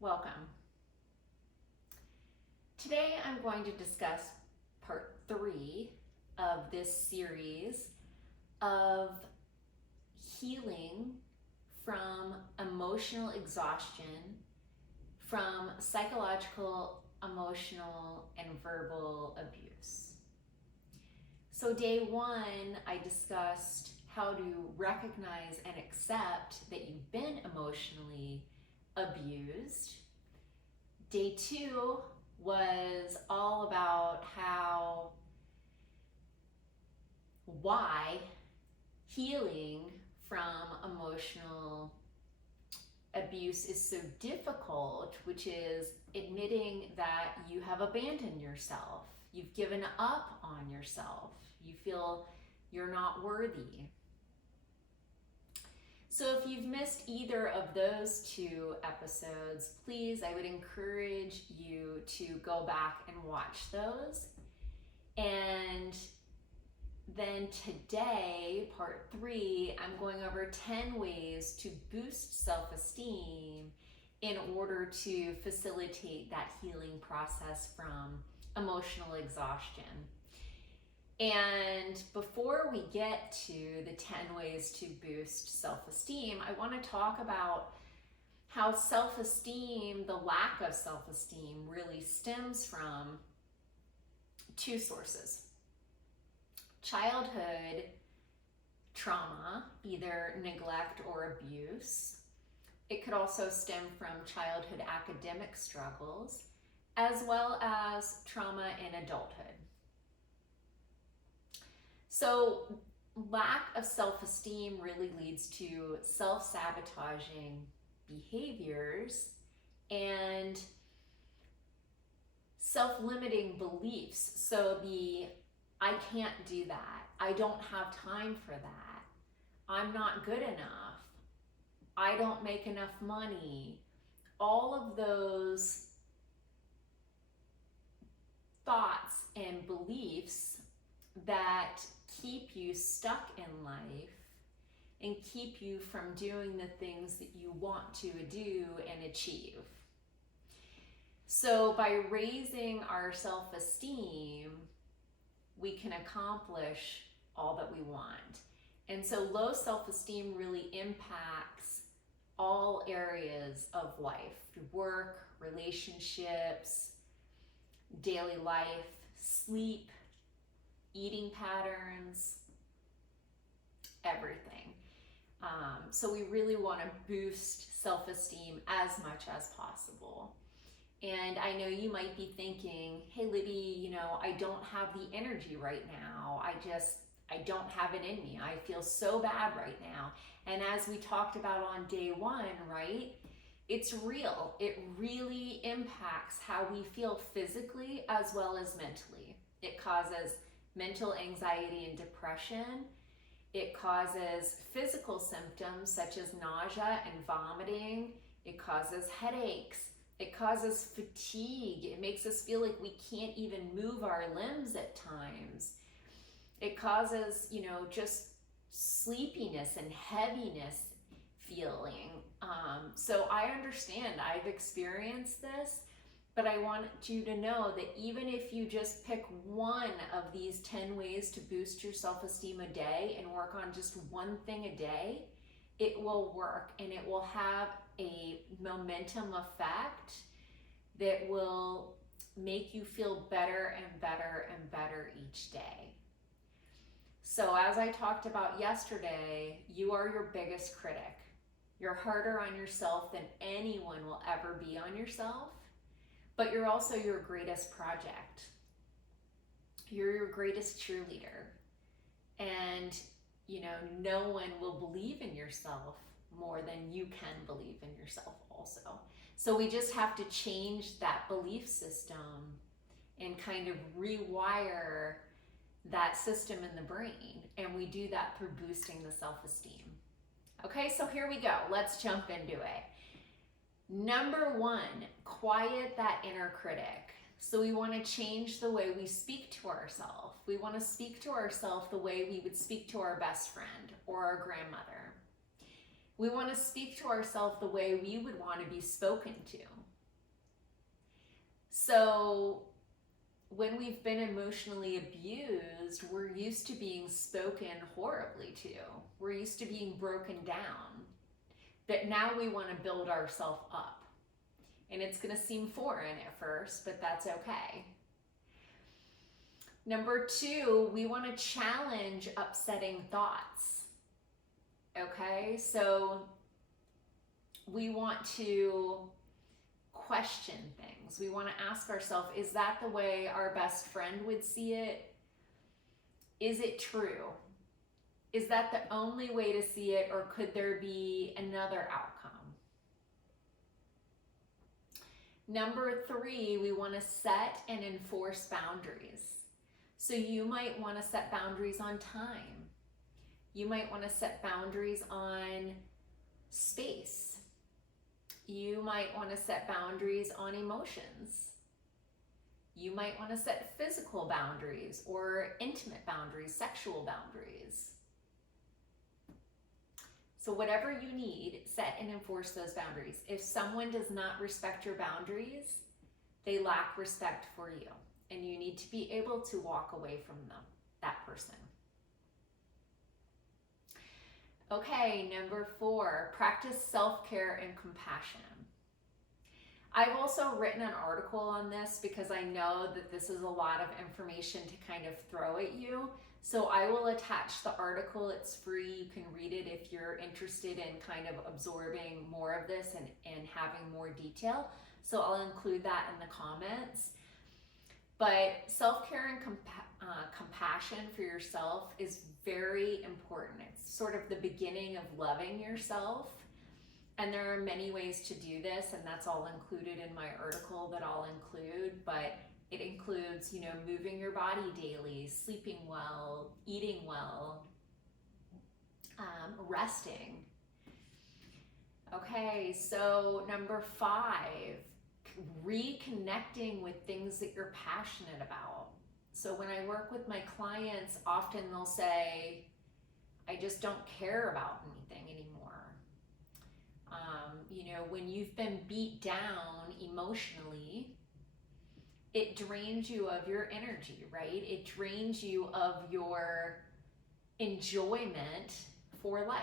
Welcome. Today I'm going to discuss part 3 of this series of healing from emotional exhaustion, from psychological, emotional, and verbal abuse. So day 1, I discussed how to recognize and accept that you've been emotionally abused. Day 2 was all about why healing from emotional abuse is so difficult, which is admitting that you have abandoned yourself, you've given up on yourself, you feel you're not worthy. So if you've missed either of those 2 episodes, please, I would encourage you to go back and watch those. And then today, part 3, I'm going over 10 ways to boost self-esteem in order to facilitate that healing process from emotional exhaustion. And before we get to the 10 ways to boost self-esteem, I want to talk about how self-esteem, the lack of self-esteem, really stems from 2 sources. Childhood trauma, either neglect or abuse. It could also stem from childhood academic struggles, as well as trauma in adulthood. So lack of self-esteem really leads to self-sabotaging behaviors and self-limiting beliefs. So I can't do that, I don't have time for that, I'm not good enough, I don't make enough money, all of those thoughts and beliefs that keep you stuck in life and keep you from doing the things that you want to do and achieve. So by raising our self-esteem, we can accomplish all that we want. And so low self-esteem really impacts all areas of life: work, relationships, daily life, sleep, eating patterns, everything. So we really want to boost self-esteem as much as possible. And I know you might be thinking, hey Libby, I don't have the energy right now. I don't have it in me. I feel so bad right now. And as we talked about on day 1, right? It's real. It really impacts how we feel physically as well as mentally. It causes mental anxiety and depression. It causes physical symptoms such as nausea and vomiting. It causes headaches. It causes fatigue. It makes us feel like we can't even move our limbs at times. It causes, just sleepiness and heaviness feeling. So I understand, I've experienced this, but I want you to know that even if you just pick one of these 10 ways to boost your self-esteem a day and work on just one thing a day, it will work and it will have a momentum effect that will make you feel better and better and better each day. So as I talked about yesterday, you are your biggest critic. You're harder on yourself than anyone will ever be on yourself. But you're also your greatest project. You're your greatest cheerleader. And, no one will believe in yourself more than you can believe in yourself also. So we just have to change that belief system and kind of rewire that system in the brain. And we do that through boosting the self-esteem. Okay, so here we go. Let's jump into it. Number 1, quiet that inner critic. So we want to change the way we speak to ourselves. We want to speak to ourselves the way we would speak to our best friend or our grandmother. We want to speak to ourselves the way we would want to be spoken to. So when we've been emotionally abused, we're used to being spoken horribly to. We're used to being broken down. But now we want to build ourselves up. And it's going to seem foreign at first, but that's okay. Number 2, we want to challenge upsetting thoughts. Okay, so we want to question things. We want to ask ourselves, is that the way our best friend would see it? Is it true? Is that the only way to see it, or could there be another outcome? Number 3, we want to set and enforce boundaries. So you might want to set boundaries on time. You might want to set boundaries on space. You might want to set boundaries on emotions. You might want to set physical boundaries or intimate boundaries, sexual boundaries. So whatever you need, set and enforce those boundaries. If someone does not respect your boundaries, they lack respect for you, and you need to be able to walk away from them, that person. Okay, number 4, practice self-care and compassion. I've also written an article on this because I know that this is a lot of information to kind of throw at you. So I will attach the article. It's free. You can read it if you're interested in kind of absorbing more of this and having more detail. So I'll include that in the comments. But self-care and compassion for yourself is very important. It's sort of the beginning of loving yourself. And there are many ways to do this, and that's all included in my article that I'll include. But it includes, moving your body daily, sleeping well, eating well, resting. Okay, so number 5, reconnecting with things that you're passionate about. So when I work with my clients, often they'll say, I just don't care about anything anymore. When you've been beat down emotionally, it drains you of your energy, right? It drains you of your enjoyment for life.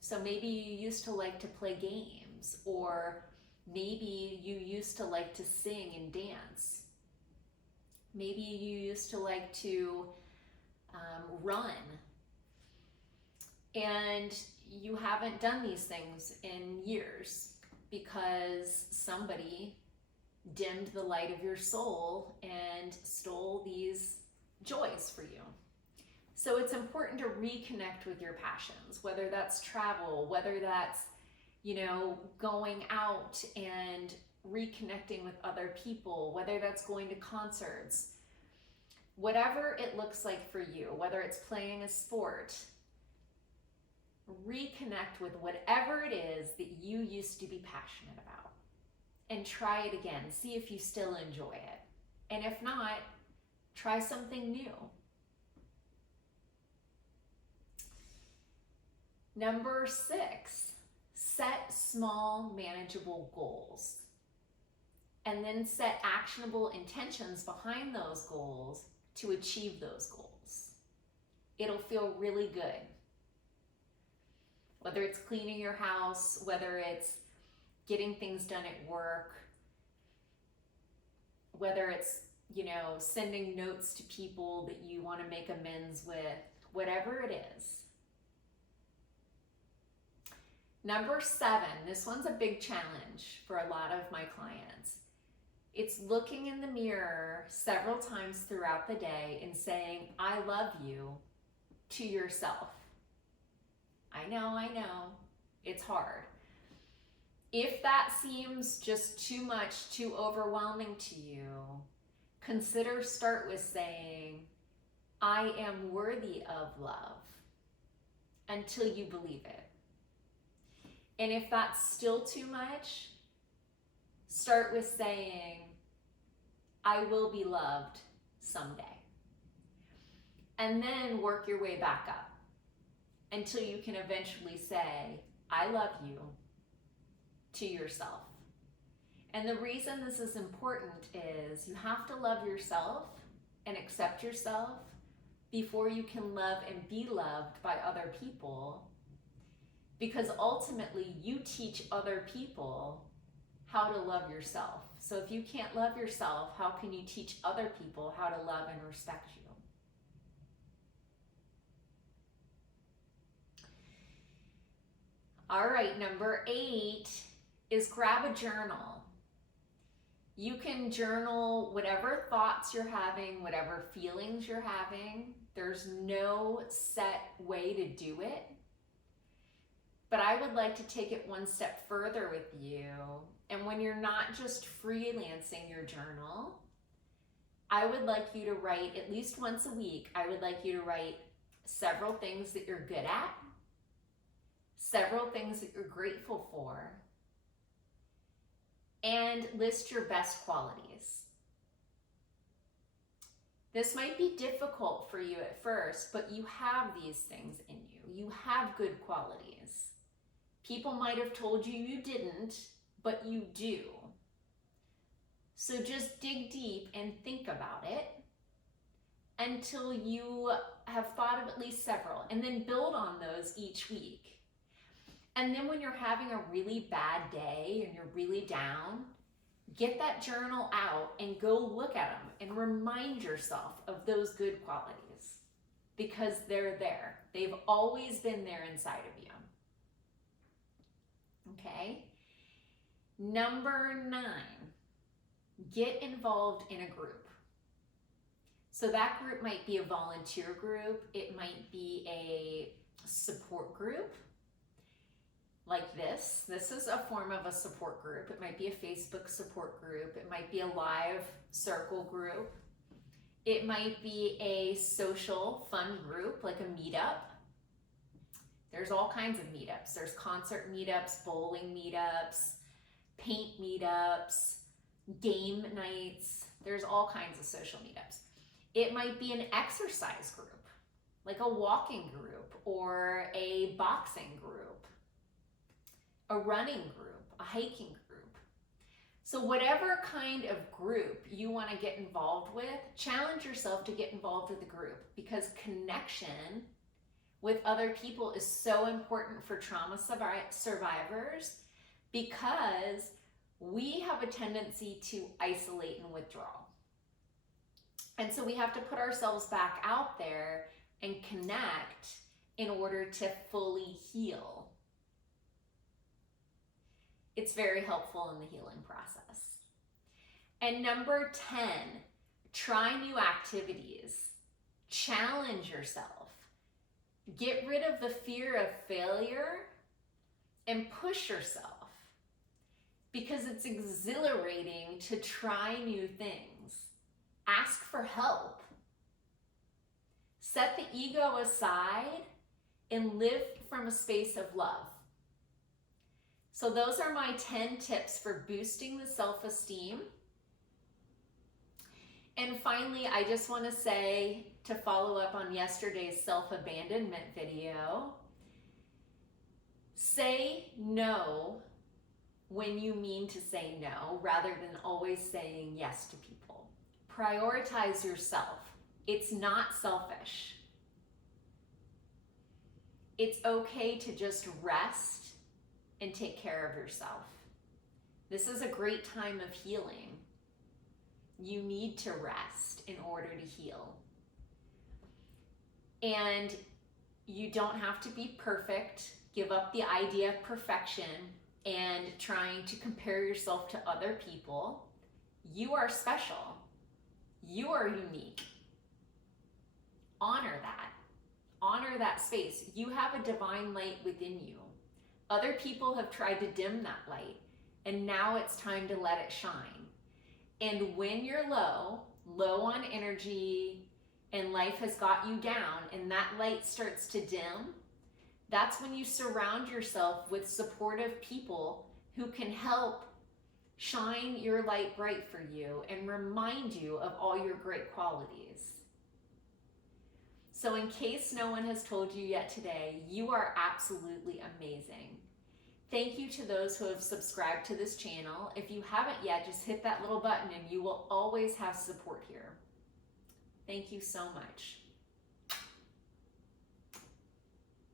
So maybe you used to like to play games, or maybe you used to like to sing and dance. Maybe you used to like to run. And you haven't done these things in years because somebody dimmed the light of your soul and stole these joys for you. So it's important to reconnect with your passions, whether that's travel, whether that's, going out and reconnecting with other people, whether that's going to concerts, whatever it looks like for you, whether it's playing a sport. Reconnect with whatever it is that you used to be passionate about and try it again. See if you still enjoy it. And if not, try something new. Number 6, set small, manageable goals. And then set actionable intentions behind those goals to achieve those goals. It'll feel really good. Whether it's cleaning your house, whether it's getting things done at work, whether it's, sending notes to people that you want to make amends with, whatever it is. Number 7, this one's a big challenge for a lot of my clients. It's looking in the mirror several times throughout the day and saying, I love you, to yourself. I know, it's hard. If that seems just too much, too overwhelming to you, start with saying, I am worthy of love, until you believe it. And if that's still too much, start with saying, I will be loved someday. And then work your way back up until you can eventually say, I love you, to yourself. And the reason this is important is you have to love yourself and accept yourself before you can love and be loved by other people, because ultimately you teach other people how to love yourself. So if you can't love yourself, how can you teach other people how to love and respect you? All right, number 8 is grab a journal. You can journal whatever thoughts you're having, whatever feelings you're having. There's no set way to do it. But I would like to take it one step further with you. And when you're not just freelancing your journal, I would like you to write at least once a week. I would like you to write several things that you're good at, several things that you're grateful for, and list your best qualities. This might be difficult for you at first, but you have these things in you. You have good qualities. People might have told you you didn't, but you do. So just dig deep and think about it until you have thought of at least several, and then build on those each week. And then when you're having a really bad day and you're really down, get that journal out and go look at them and remind yourself of those good qualities, because they're there. They've always been there inside of you. Okay? Number 9, get involved in a group. So that group might be a volunteer group. It might be a support group like this. This is a form of a support group. It might be a Facebook support group. It might be a live circle group. It might be a social fun group like a meetup. There's all kinds of meetups. There's concert meetups, bowling meetups, paint meetups, game nights. There's all kinds of social meetups. It might be an exercise group, like a walking group or a boxing group, a running group, a hiking group. So whatever kind of group you want to get involved with, challenge yourself to get involved with the group, because connection with other people is so important for trauma survivors, because we have a tendency to isolate and withdraw. And so we have to put ourselves back out there and connect in order to fully heal. It's very helpful in the healing process. And number 10, try new activities. Challenge yourself. Get rid of the fear of failure and push yourself, because it's exhilarating to try new things. Ask for help. Set the ego aside and live from a space of love. So those are my 10 tips for boosting the self-esteem. And finally, I just want to say, to follow up on yesterday's self-abandonment video, say no when you mean to say no, rather than always saying yes to people. Prioritize yourself. It's not selfish. It's okay to just rest and take care of yourself. This is a great time of healing. You need to rest in order to heal. And you don't have to be perfect. Give up the idea of perfection and trying to compare yourself to other people. You are special. You are unique. Honor that. Honor that space. You have a divine light within you. Other people have tried to dim that light, and now it's time to let it shine. And when you're low on energy, and life has got you down, and that light starts to dim, that's when you surround yourself with supportive people who can help shine your light bright for you and remind you of all your great qualities. So in case no one has told you yet today, you are absolutely amazing. Thank you to those who have subscribed to this channel. If you haven't yet, just hit that little button and you will always have support here. Thank you so much.